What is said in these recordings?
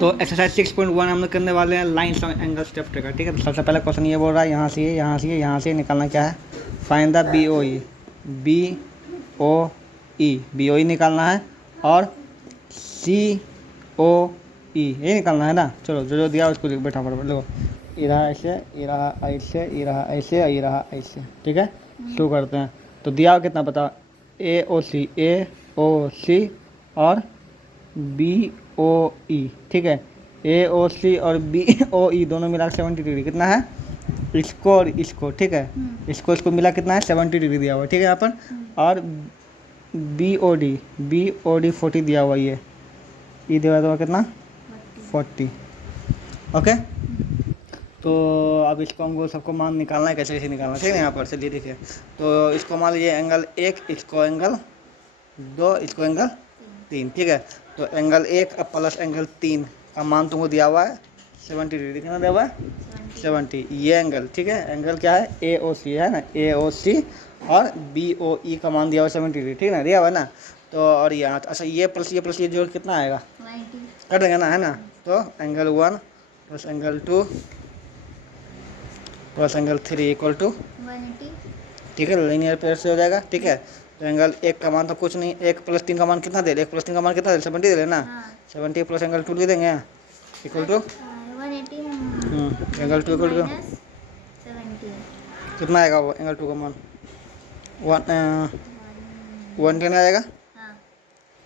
तो एक्सरसाइज 6.1 हम लोग करने वाले हैं लाइन्स ऑफ एंगल चैप्टर का। ठीक है, तो सबसे पहला क्वेश्चन ये बोल रहा है यहाँ से ये, यहाँ से ये, यहाँ से निकालना क्या है, find the B O E, B O E निकालना है और सी ओ ई ये निकालना है ना। चलो जो जो दिया उसको बैठा फटाफट देखो, ये रहा ऐसे, ये रहा ऐसे, ये रहा ऐसे, ये रहा ऐसे। ठीक है, शुरू करते हैं। तो दिया कितना बताओ, ए ओ सी और बी ओ ई। ठीक है, ए ओ सी और बी ओ ई दोनों मिला 70 डिग्री कितना है, इसको और इसको। ठीक है, इसको मिला कितना है 70 डिग्री दिया हुआ है। ठीक है, यहाँ पर और बी ओ डी 40 दिया हुआ, ये दिया हुआ कितना 40। ओके, तो अब इसको हमको सबको मान निकालना है, कैसे कैसे निकालना है। ठीक है, यहाँ पर चलिए देखिए। तो इसको मान लीजिए एंगल 1, इसको एंगल 2, इसको एंगल 3। ठीक है, तो एंगल 1 अब प्लस एंगल 3 का मान तुमको दिया हुआ है 70 डिग्री। कितना दिया हुआ है 70। ये एंगल, ठीक है, एंगल क्या है ए ओ सी है ना, ए ओ सी और बी ओ ई का मान दिया हुआ 70 डिग्री। ठीक है ना, दिया हुआ है ना। तो और यहाँ अच्छा ये प्लस ये जोड़ कितना आएगा, कर देंगे ना, है ना। तो angle 1 plus angle 2 plus angle 3 equal to 180। ठीक है, लीनियर पेयर से हो जाएगा। ठीक है, तो एंगल 1 का मान तो कुछ नहीं, 1 प्लस 3 का मान कितना दे, 1 प्लस 3 का मान कितना दे 70 दे लेना। 70 प्लस एंगल 2 दे देंगे equal to 180। Angle 2 equal to कितना आएगा, वो एंगल 2 का मान 110 आएगा।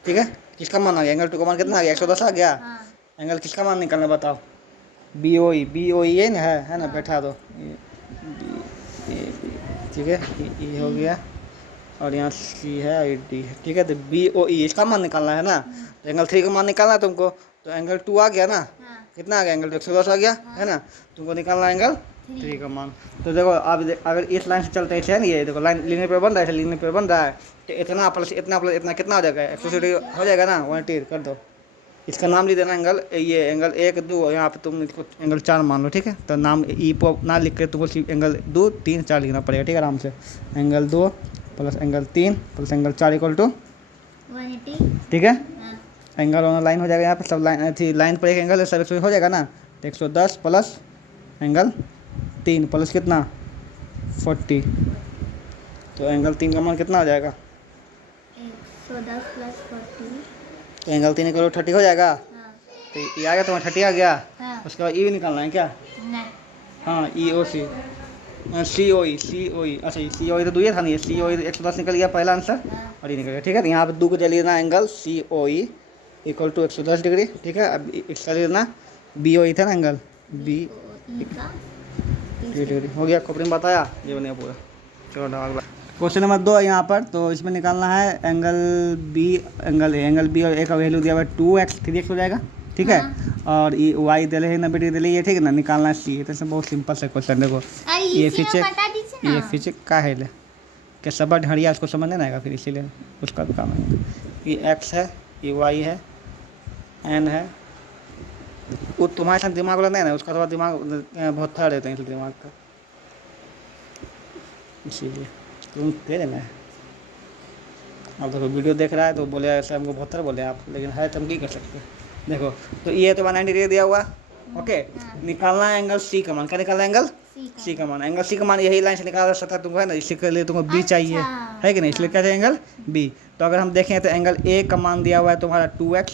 ठीक है, किसका मान आ गया, एंगल 2 का मान कितना आ गया 110 आ गया। एंगल किसका मान निकालना बताओ, बी ओ ई है ना, है ना, बैठा दो। ठीक है, ये हो गया और यहाँ सी है और डी है। ठीक है, तो बी ओ ई इसका मान निकालना है ना। तो एंगल 3 का मान निकालना है तुमको, तो एंगल 2 आ गया ना। कितना आ गया, एंगल 110 आ गया, है ना। तुमको निकालना है एंगल 3 का मान। तो देखो आप अगर इस लाइन से चलते हैं ना, ये देखो लाइन लीनियर पेयर बन रहा है, लीनियर पेयर बन रहा है। तो इतना प्लस इतना कितना हो जाएगा 180 हो जाएगा ना, 180 कर दो। इसका नाम लिख देना एंगल, ये एंगल 1 2, यहाँ पे तुम इसको एंगल 4 मान लो। ठीक है, तो नाम ई पो ना लिख कर तुमको सिर्फ एंगल 2 3 4 लिखना पड़ेगा। ठीक है, आराम से angle 2 plus angle 3 plus angle 4 equal to 180। ठीक है, एंगल ऑन लाइन हो जाएगा, यहाँ पे सब लाइन थी, लाइन पर एक एंगल है, सब 100 हो जाएगा ना। तो 110 प्लस एंगल 3 प्लस कितना 40। तो एंगल 3 का मान कितना हो जाएगा, 110 प्लस 40। तो एंगल 3 इक्वल 30 हो जाएगा। तो ये आ गया, तुम्हारा 30 आ गया। उसके बाद ई भी निकालना है क्या, हाँ ई ओ सी सी ओ ई अच्छा सी ओ ई तो दुई था नहीं, सी ओ ई 110 निकल गया पहला आंसर और ये निकल गया। ठीक है, तो यहाँ पे 2 को चलिए ना, angle C O E equal to 110 degree. ठीक है, अब इसका लेना बी ओ ई था ना, एंगल बी डिग्री हो गया। खोपड़ी में बताया ये बनेगा पूरा। चलो अगला क्वेश्चन नंबर 2 है यहाँ पर। तो इसमें निकालना है एंगल बी, एंगल बी और ए का वैल्यू दिया हुआ है 2x 3x हो जाएगा। ठीक है, और ये वाई दिले है 90 डिग्री दिले, ये ठीक है ना, निकालना है सी। तो बहुत सिंपल से क्वेश्चन देखो, ये फीचे का है ले क्या सब ढड़िया उसको समझ नहीं आएगा, फिर इसीलिए उसका भी काम है। ये एक्स है, ये वाई है, एन है। वो तुम्हारे साथ दिमाग वाला नहीं ना, उसका थोड़ा दिमाग बहुत थर्ड रहते हैं इसलिए दिमाग का, इसीलिए तुम दे देना है। अब देखो वीडियो देख रहा है तो बोले ऐसे हमको 72 बोले आप, लेकिन है तो हम की कर सकते हैं। देखो तो ये तो 190 डिग्री दिया हुआ। ओके, निकालना है एंगल सी का मान। क्या निकालना है, एंगल सी का मान। एंगल सी का मान यही लाइन से निकाल सकता है तुमको, है ना। इसके लिए तुमको बी चाहिए, है कि नहीं, इसलिए क्या चाहिए एंगल बी। तो अगर हम देखें तो एंगल ए का मान दिया हुआ है तुम्हारा 2x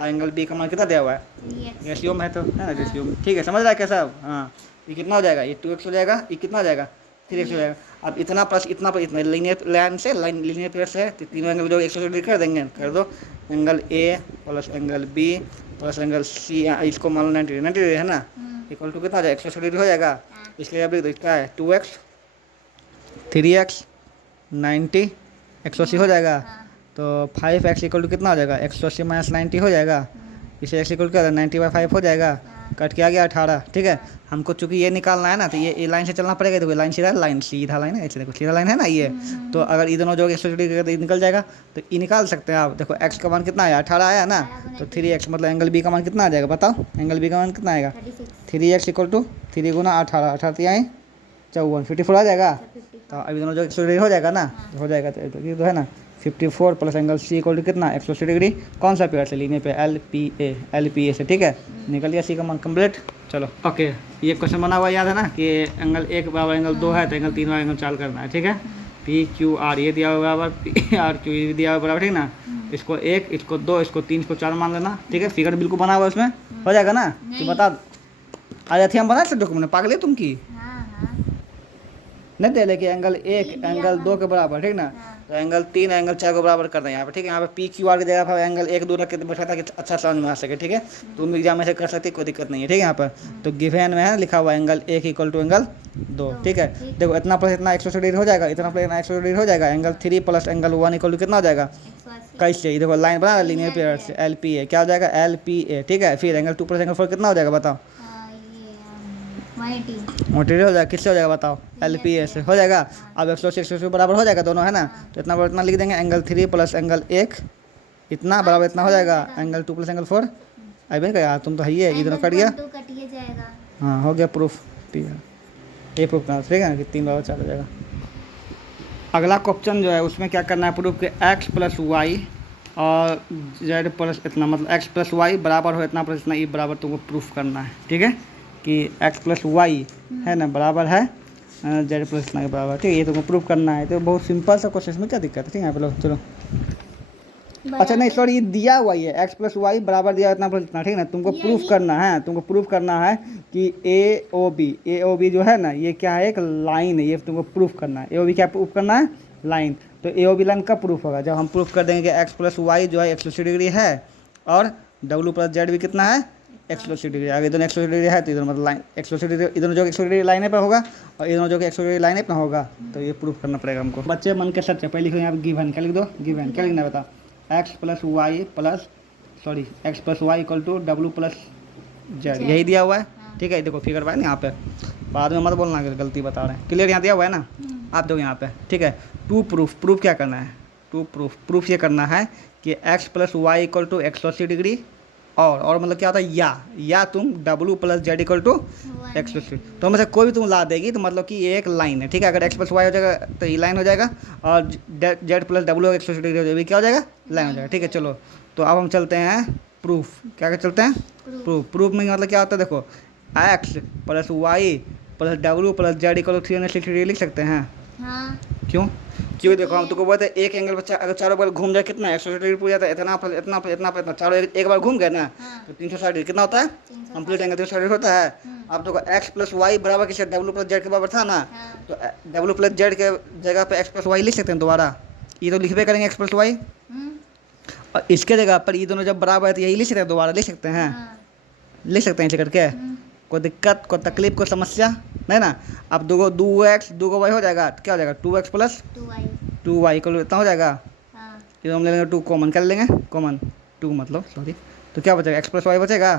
और एंगल बी का मान कितना दिया हुआ है, रेशियो है तो, है ना, रेशियो। ठीक है, समझ रहा है कैसा। हाँ, ये कितना हो जाएगा, ये 2x हो जाएगा, ये कितना हो जाएगा 3x हो जाएगा। अब इतना प्लस इतना पर इतना लीनियर लाइन से लीनियर पेयर से है, तो तीनों एंगल जो 180 डिग्री कर देंगे, कर दो। Angle A plus angle B plus angle C, इसको मान लो 90 डिग्री है ना, इक्वल टू कितना हो जाएगा 180 डिग्री हो जाएगा। इसलिए अब क्या है 2x 3x 90 180 हो जाएगा। तो 5x इक्वल टू कितना हो जाएगा 180 माइनस 90 हो जाएगा। इसे x इक्वल क्या 90/5 हो जाएगा, कट के आ गया 18। ठीक है, हमको चूंकि ये निकालना है ना, तो ये लाइन से चलना पड़ेगा। देखो लाइन सीधा लाइन है, ऐसे देखो सीधा लाइन है ना ये। तो अगर ये दोनों जो 180 डिग्री निकल जाएगा, तो ये निकाल सकते हैं आप। देखो x का मान कितना आया 18 आया ना, तो 3x मतलब एंगल बी का मान कितना आ जाएगा बताओ, एंगल बी का मान कितना आएगा 3x इक्वल टू 3 गुना 18 18 आए 54 54 आ जाएगा। तो अभी दोनों जो 180 डिग्री हो जाएगा ना, तो हो जाएगा। तो ये तो है ना 54 plus angle C equal to कितना 180 डिग्री, कौन सा पेयर से लीनियर पे LPA से, ठीक है। निकल गया सी का मान कंप्लीट। चलो ओके, ये क्वेश्चन बना हुआ याद है ना कि एंगल 1 बराबर एंगल 2 है, तो एंगल 3 बराबर एंगल 4 करना है, ठीक है। PQR ये दिया हुआ बराबर, PRQ ये दिया हुआ बराबर, ठीक ना। इसको 1, इसको 2, इसको 3, इसको 4 मान लेना, ठीक है। फिगर बिल्कुल बना हुआ है उसमें, हो जाएगा ना। तो बता आ जाती हम बना सकते डॉक्यूमेंट, पागल है तुम की नहीं दे लेके एंगल 1 एंगल 2 के बराबर, ठीक ना। तो एंगल 3 एंगल 4 के बराबर करना है यहाँ पे, ठीक है। यहाँ पे PQR की जगह पर एंगल 1 2 रख के बैठा था कि अच्छा समझ में आ सके, ठीक है। तुम एग्जाम में से कर सकते कोई दिक्कत नहीं है, ठीक है। यहाँ पर तो गिवन में है लिखा हुआ एंगल 1 इक्वल टू एंगल 2, ठीक है। देखो इतना प्लस इतना 180 डिग्री हो जाएगा, इतना प्लस इतना 180 डिग्री हो जाएगा। Angle 3 plus angle 1 equal to कितना हो जाएगा, कैसे, देखो लाइन बना लीनियर पेयर से LPA क्या हो जाएगा LPA, ठीक है। फिर एंगल 2 प्लस एंगल 4 कितना हो जाएगा बताओ, 180 हो जाएगा। किससे हो जाएगा बताओ, LPA से हो जाएगा। अब 180 बराबर हो जाएगा दोनों, है ना। तो इतना बराबर इतना लिख देंगे, एंगल 3 प्लस एंगल 1 इतना बराबर इतना हो जाएगा, एंगल 2 प्लस एंगल 4। अभी क्या यार तुम तो है ही है, ये दोनों कट गया। हाँ हो गया प्रूफ, ये प्रूफ करना, ठीक है कि 3 बराबर 4 हो जाएगा। अगला क्वेश्चन जो है उसमें क्या करना है, प्रूफ के x प्लस वाई और z प्लस इतना, मतलब x प्लस वाई बराबर हो इतना प्लस इतना, ये बराबर तुमको प्रूफ करना है, ठीक है। कि x प्लस वाई है ना बराबर है z प्लस इतना के बराबर, ठीक है। ये तुमको प्रूफ करना है। तो बहुत सिंपल सा क्वेश्चन में क्या दिक्कत है, ठीक है। यहाँ पे लो चलो, अच्छा नहीं सॉरी, ये दिया हुआ ही है x प्लस वाई बराबर दिया इतना प्लस इतना, ठीक है ना। तुमको प्रूफ करना है, तुमको प्रूफ करना है कि AOB जो है ना ये क्या है, एक लाइन है। ये तुमको प्रूफ करना है, AOB क्या प्रूफ करना है, लाइन। तो AOB लाइन कब प्रूफ होगा, जब हम प्रूफ कर देंगे कि x प्लस वाई जो है 180 डिग्री है और W प्लस जेड भी कितना है 180 डिग्री। अगर इधर 180 डिग्री है तो इधर मतलब लाइन 180 डिग्री, इधर जो 180 डिग्री लाइन पे होगा और इधर जो 180 डिग्री लाइन पे होगा, तो ये प्रूफ करना पड़ेगा हमको। बच्चे मन के सच है, पहले लिखो यहाँ पे गिवन, क्या लिख दो गिवन, क्या लिखना बताओ, x plus Y equal to W plus Z, यही दिया हुआ है, ठीक है। देखो फिगर पाए ना यहाँ पे, बाद में मत बोलना अगर गलती बता रहे हैं, क्लियर यहाँ दिया हुआ है ना। आप देखो यहाँ पे, ठीक है। टू प्रूफ क्या करना है, प्रूफ ये करना है कि x plus Y equal to 180 degree और मतलब क्या होता है या तुम W plus Z equal to 180। तो मतलब कोई भी तुम ला देगी तो मतलब कि ये एक लाइन है, ठीक है। अगर x प्लस वाई हो जाएगा तो ये लाइन हो जाएगा और जेड प्लस W 180 डिग्री हो जाएगी, क्या हो जाएगा लाइन हो जाएगा, ठीक है। चलो तो अब हम चलते हैं प्रूफ, क्या चलते हैं प्रूफ में मतलब क्या होता है, देखो x plus Y plus W plus Z equal to 360 degree लिख सकते हैं। क्यों देखो हम तुमको बोलते हैं एक एंगल बच्चा अगर चारों बार घूम जाए कितना 180 डिग्री पूछ जाता है, इतना चारों एक बार घूम गए ना तो 360 डिग्री कितना होता है, कंप्लीट एंगल 360 डिग्री होता है। अब देखो x प्लस वाई बराबर किससे W प्लस जेड के बराबर था ना, तो W प्लस जेड के जगह पे x प्लस वाई लिख सकते हैं दोबारा, ये तो लिखबे करेंगे x प्लस वाई, और इसके जगह पर ये दोनों जब बराबर है तो यही लिख सकते हैं, दोबारा लिख सकते हैं, लिख सकते हैं इसे करके। कोई दिक्कत कोई तकलीफ कोई समस्या नहीं ना। अब दो x 2 वाई हो जाएगा, क्या हो जाएगा 2x प्लस 2y इक्वल इतना हो जाएगा। ये हम ले लेंगे 2 कॉमन, कर लेंगे कॉमन 2 मतलब सॉरी, तो क्या बचेगा x प्लस वाई बचेगा।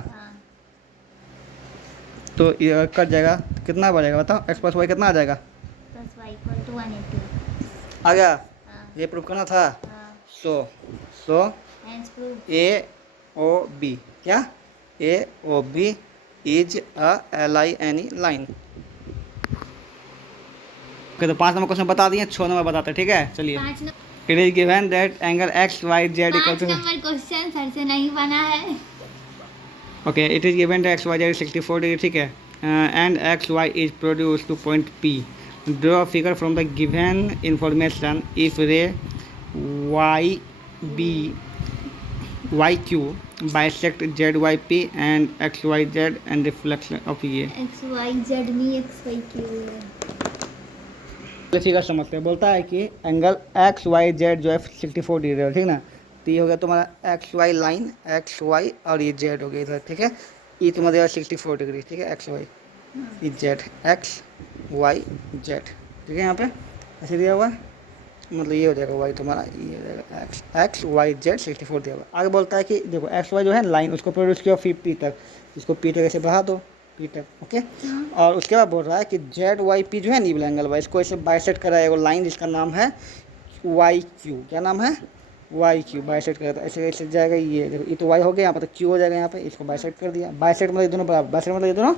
तो ये कट जाएगा कितना बचेगा बताओ, x प्लस वाई कितना आ जाएगा, आ गया। ये प्रूफ करना था। सो AOB क्या, AOB is a LINE line. Okay तो 5 नंबर क्वेश्चन बता दिए, 6 नंबर बताते हैं, ठीक है। चलिए it is given that angle XYZ equal to, question sir से नहीं बना है। Okay it is given that XYZ 64 degree, ठीक है, and XY is produce to point P। Draw figure from the given information if ray YQ bisect ZYP and XYZ and reflection of ये XYZ नहीं XYQ है। Figure समझते हैं, बोलता है कि एंगल XYZ जो है 64 डिग्री है, ठीक ना। तो ये हो गया तुम्हारा XY लाइन, XY और ये Z हो गया इधर, ठीक है। ये तुम्हारा 64 डिग्री, ठीक है, XY ये Z XYZ, ठीक है। यहाँ पे ऐसे दिया हुआ है, मतलब ये हो जाएगा y तुम्हारा, ये हो जाएगा XYZ 64 दिया हुआ। आगे बोलता है कि देखो XY जो है लाइन उसको प्रोड्यूस किया P तक, इसको P तक ऐसे बढ़ा दो P तक, ओके। और उसके बाद बोल रहा है कि ZYP जो है नी एंगल वाई, इसको ऐसे बाइसेक्ट करा है लाइन जिसका नाम है YQ, क्या नाम है YQ, बाइसेक्ट करा था ऐसे ऐसे जाएगा। ये देखो ये तो y हो गया, यहाँ पर तो Q हो जाएगा, यहाँ पे इसको बाइसेक्ट कर दिया। बाइसेक्ट मतलब ये दोनों बराबर, बाइसेक्ट मतलब ये दोनों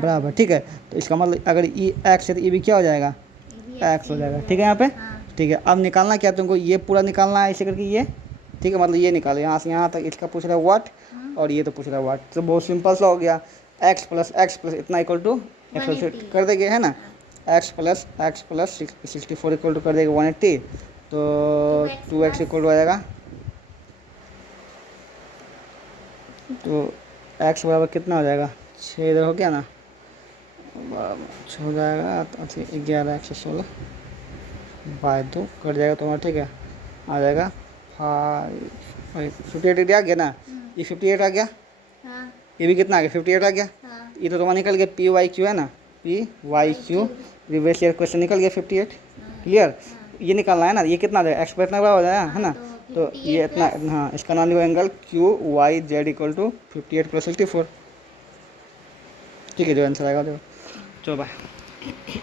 बराबर, ठीक है। तो इसका मतलब अगर ये x है तो ये भी क्या हो जाएगा एक्स हो जाएगा। ठीक है यहाँ पे। हाँ। ठीक है, अब निकालना क्या तुमको, ये पूरा निकालना है ऐसे करके ये। ठीक है, मतलब ये निकालो यहाँ से यहाँ तक, इसका पूछ रहा है व्हाट और ये तो पूछ रहा है व्हाट, तो बहुत सिंपल सा हो गया। एक्स प्लस इतना इक्वल टू एक्स कर देंगे, है ना। एक्स प्लस 64 इक्वल टू कर देगा 180, तो 2x इक्वल टू आ जाएगा, तो x बराबर कितना हो जाएगा, 6 इधर हो गया ना, 6 हो जाएगा, तो 11 116 बाय 2 कट जाएगा तुम्हारा। ठीक है, आ जाएगा 58 आ गया ना, ये 58 आ गया, हाँ। ये भी कितना आ गया 58 आ गया, हाँ। ये तो तुम्हारा निकल गया पी वाई क्यू है ना, P Y Q reverse year question निकल गया 58। क्लियर, ये निकालना है ना, ये कितना आ जाएगा, एक्स पर इतना बड़ा हो जाएगा, है ना, तो ये इतना, हाँ इसका नाम लिखो angle Q Y Z equal to 58 plus 64। ठीक है, जो आंसर आएगा देखो। चलो बाय।